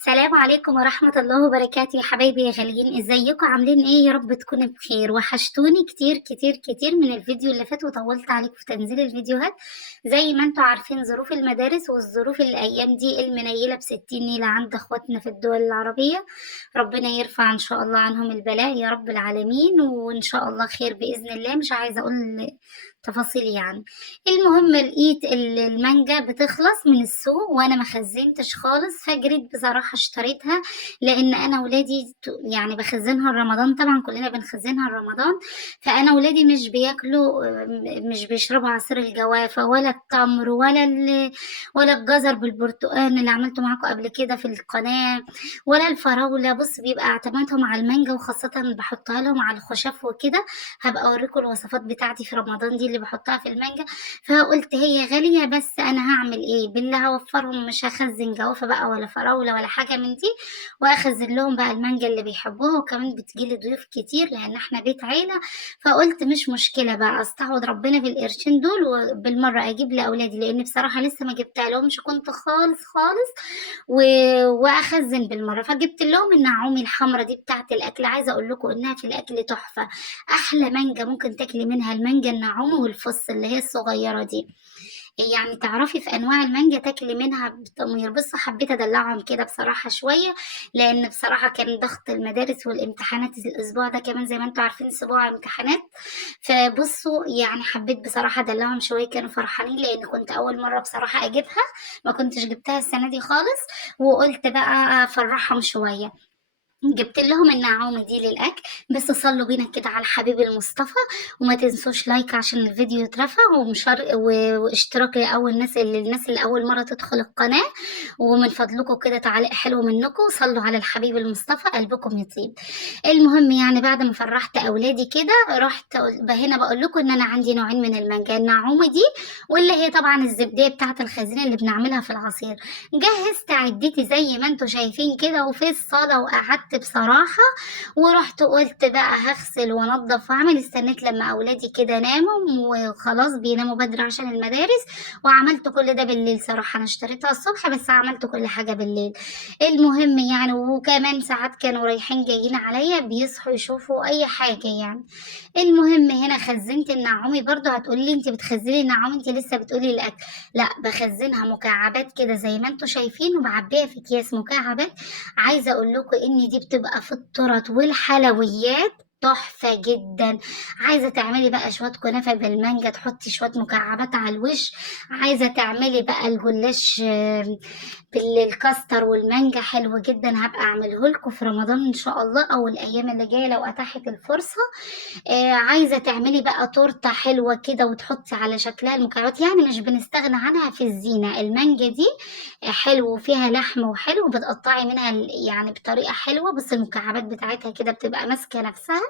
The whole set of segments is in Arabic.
السلام عليكم ورحمة الله وبركاته يا حبايبي يا غاليين، ازيكم عاملين ايه؟ يا رب تكونوا بخير. وحشتوني كتير كتير كتير من الفيديو اللي فات وطولت عليكم في تنزيل الفيديوهات. زي ما انتوا عارفين ظروف المدارس والظروف الايام دي المنيلة بستين نيلة عند اخواتنا في الدول العربية. ربنا يرفع ان شاء الله عنهم البلاء يا رب العالمين، وان شاء الله خير بإذن الله. مش عايزة اقول تفاصيل يعني. المهم لقيت المانجا بتخلص من السوق وانا ما خزنتش خالص، فجريت بصراحة اشتريتها. لان انا ولادي يعني بخزنها رمضان، طبعا كلنا بنخزنها رمضان. فانا ولادي مش بياكلوا، مش بيشربوا عصير الجوافة ولا التمر ولا الجزر بالبرتقال اللي عملته معاكم قبل كده في القناة، ولا الفراولة. بص بيبقى اعتمادهم على المانجا، وخاصة بحطها لهم على الخشاف وكده. هبقى اوريكم الوصفات بتاعتي في رمضان دي اللي بحطها في المانجا. فقلت هي غالية بس انا هعمل ايه بالله، هوفرهم، مش هخزن جوافة بقى ولا فراولة ولا حاجة من دي، واخزن لهم بقى المانجا اللي بيحبوها. وكمان بتجيلي ضيوف كتير لان احنا بيت عيلة. فقلت مش مشكلة بقى استعوض ربنا في القرشين دول، وبالمرة اجيب لاولادي، لان بصراحة لسه ما جبتها لهمش، كنت خالص خالص و... واخزن بالمرة. فجبت لهم النعومي الحمرا دي بتاعة الاكل. عايزة اقول لكم انها في الاكل تحفة. احلى مانجا ممكن تاكلي منها المانجا النعومي والفص اللي هي الصغيره دي. يعني تعرفي في انواع المانجا تاكلي منها بتمير. بص حبيت ادلعهم كده بصراحه شويه، لان بصراحه كان ضغط المدارس والامتحانات الاسبوع ده كمان، زي ما انتوا عارفين اسبوع امتحانات. فبصوا يعني حبيت بصراحه ادلعهم شويه، كانوا فرحانين لان كنت اول مره بصراحه اجيبها، ما كنتش جبتها السنه دي خالص. وقلت بقى افرحهم شويه. جبت لهم النعومة دي للأكل. بس صلوا بينا كده على الحبيب المصطفى، وما تنسوش لايك عشان الفيديو يترفع، واشتراك الناس اللي أول مرة تدخل القناة. ومن فضلكم كده تعليق حلو منكم، صلوا على الحبيب المصطفى قلبكم يطيب. المهم يعني بعد ما فرحت أولادي كده رحت هنا بقول لكم إن أنا عندي نوعين من المانجا، النعومة دي واللي هي طبعا الزبدية بتاعة الخزينة اللي بنعملها في العصير. جهزت عدتي زي ما انتوا شايفين كده وفي الصالة، وقعدت بصراحة ورحت قلت بقى هغسل وانضف واعمل. استنيت لما اولادي كده ناموا وخلاص بيناموا بدري عشان المدارس، وعملت كل ده بالليل. صراحة انا اشتريتها الصبح بس عملت كل حاجة بالليل. المهم يعني، وكمان ساعات كانوا رايحين جايين عليا بيصحوا يشوفوا اي حاجة يعني. المهم هنا خزنت النعومي. برضو هتقولي لي انت بتخزني النعومي، انت لسه بتقولي الاكل. لا بخزنها مكعبات كده زي ما انتوا شايفين، وبعبيها في اكياس مكعبات. عايزه اقول لكم ان دي بتبقى في التورت والحلويات تحفة جدا. عايزة تعملي بقى شوية كنافة بالمانجا تحطي شوية مكعبات على الوش. عايزة تعملي بقى الجلاش بالكاستر والمانجا حلو جدا. هبقى اعمله لكم في رمضان ان شاء الله، او الايام اللي جايه لو اتاحت الفرصه. عايزة تعملي بقى تورتة حلوة كده وتحطي على شكلها المكعبات، يعني مش بنستغنى عنها في الزينة. المانجا دي حلو وفيها لحم وحلو، بتقطعي منها يعني بطريقة حلوة. بس المكعبات بتاعتها كده بتبقى ماسكة نفسها،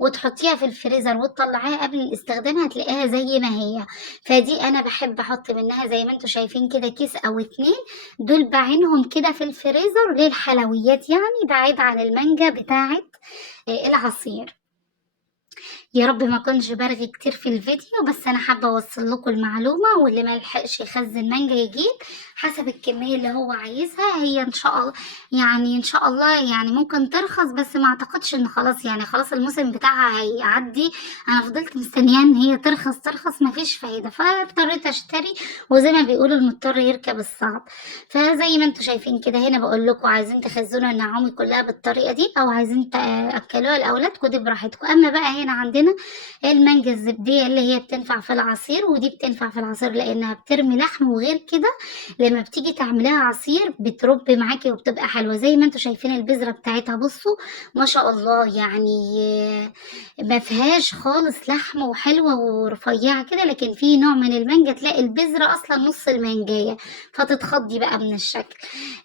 وتحطيها في الفريزر وتطلعيها قبل الاستخدام هتلاقيها زي ما هي. فدي انا بحب احط منها زي ما انتوا شايفين كده كيس او اتنين. دول بعينهم كده في الفريزر للحلويات، يعني بعيد عن المانجا بتاعت العصير. يا رب ما اكونش برغي كتير في الفيديو، بس انا حابه اوصل لكم المعلومه. واللي ما لحقش يخزن مانجا يجيب حسب الكميه اللي هو عايزها. هي ان شاء الله يعني ان شاء الله يعني ممكن ترخص، بس ما اعتقدش ان خلاص يعني خلاص الموسم بتاعها هيعدي. انا فضلت مستنياه ان هي ترخص ترخص، ما فيش فايده، فاضطريت اشتري. وزي ما بيقولوا المضطر يركب الصعب. فزي ما انتوا شايفين كده هنا بقول لكم، عايزين تخزنوا النعومي كلها بالطريقه دي او عايزين تاكلوها لاولادكم دي براحتكم. اما بقى هنا عندنا المانجا الزبديه اللي هي بتنفع في العصير، ودي بتنفع في العصير لانها بترمي لحم. وغير كده لما بتيجي تعمليها عصير بترب معاكي وبتبقى حلوه. زي ما انتوا شايفين البذره بتاعتها بصوا ما شاء الله يعني، ما فيهاش خالص لحم وحلوه ورفيعه كده. لكن في نوع من المانجا تلاقي البذره اصلا نص المانجايه، فتتخضي بقى من الشكل.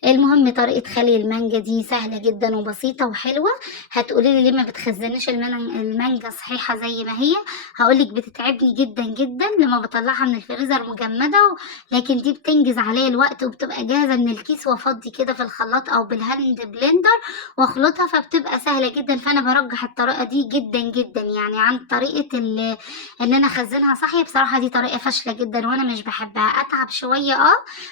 المهم طريقه خلي المانجا دي سهله جدا وبسيطه وحلوه. هتقولي لي ليه ما بتخزنيش المانجا صحيحة زي ما هي. هاقول لِك بتتعبني جدًا، جدًا لمّا باطلّعها من الفريزر مجمدة، لكن دي بتنجز عليَّ الوقت وبتبقى جاهزة من الكيس وافضّي كده في الخلاط أو بالهاند بلندر واخلطها، فبتبقى سهلة جدًا. فأنا بارجّح الطريقة دي جدًا، جدًا يعني عن طريقة إن أنا أخزّنها صاحية. بصراحة دي طريقة فاشلة جدًا وأنا مش باحبها. أتعب شوية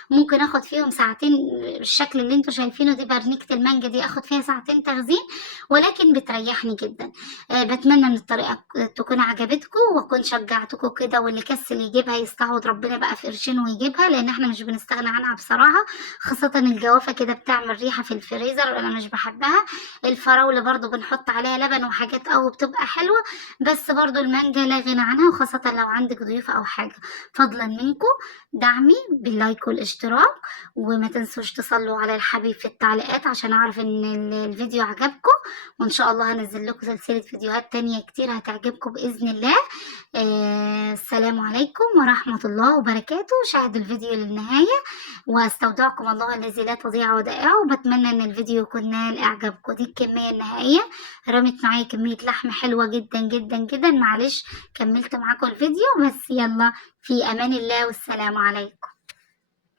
ممكن آخُد فيهم ساعتين بالشكل اللي أنتم شايفينه دي، برنيكة المانجا دي آخُد فيها ساعتين تخزين، ولكن بتريّحني جدًا. باتمنى إن الطريقة تكون عجبتكم وأكون شجّعتكم كده، واللي كسّل يجيبها يستعوض ربنا بقى في قرشين ويجيبها، لإن إحنا مش بنستغنى عنها بصراحة، خاصةً الجوافة كده بتعمل ريحة في الفريزر أنا مش باحبها. الفراولة برضه بنحُط عليها لبن وحاجات وبتبقى حلوة، بس برضه المانجا لا غنى عنها، وخاصةً لو عندِك ضيوف أو حاجة. فضلًا منكم دعمي باللايك والاشتراك، وما تنسوش تصلّوا على الحبيب في التعليقات عشان أعرف إن الفيديو عجبكم، وإن شاء الله هانزّل لكم سلسلة فيديوهات تانية كتير هتعجبكم بإذن الله. السلام عليكم ورحمة الله وبركاته. شاهدوا الفيديو للنهاية، وأستودعكم الله الذي لا تضيع ودائعه، وباتمنى إن الفيديو يكون نال إعجابكم. دي الكمية النهائية. رمت معايا كمية لحم حلوة جدًا، جدًا، جدًا. معلش كمّلت معاكم الفيديو، بس يالّا في أمان الله والسلام عليكم.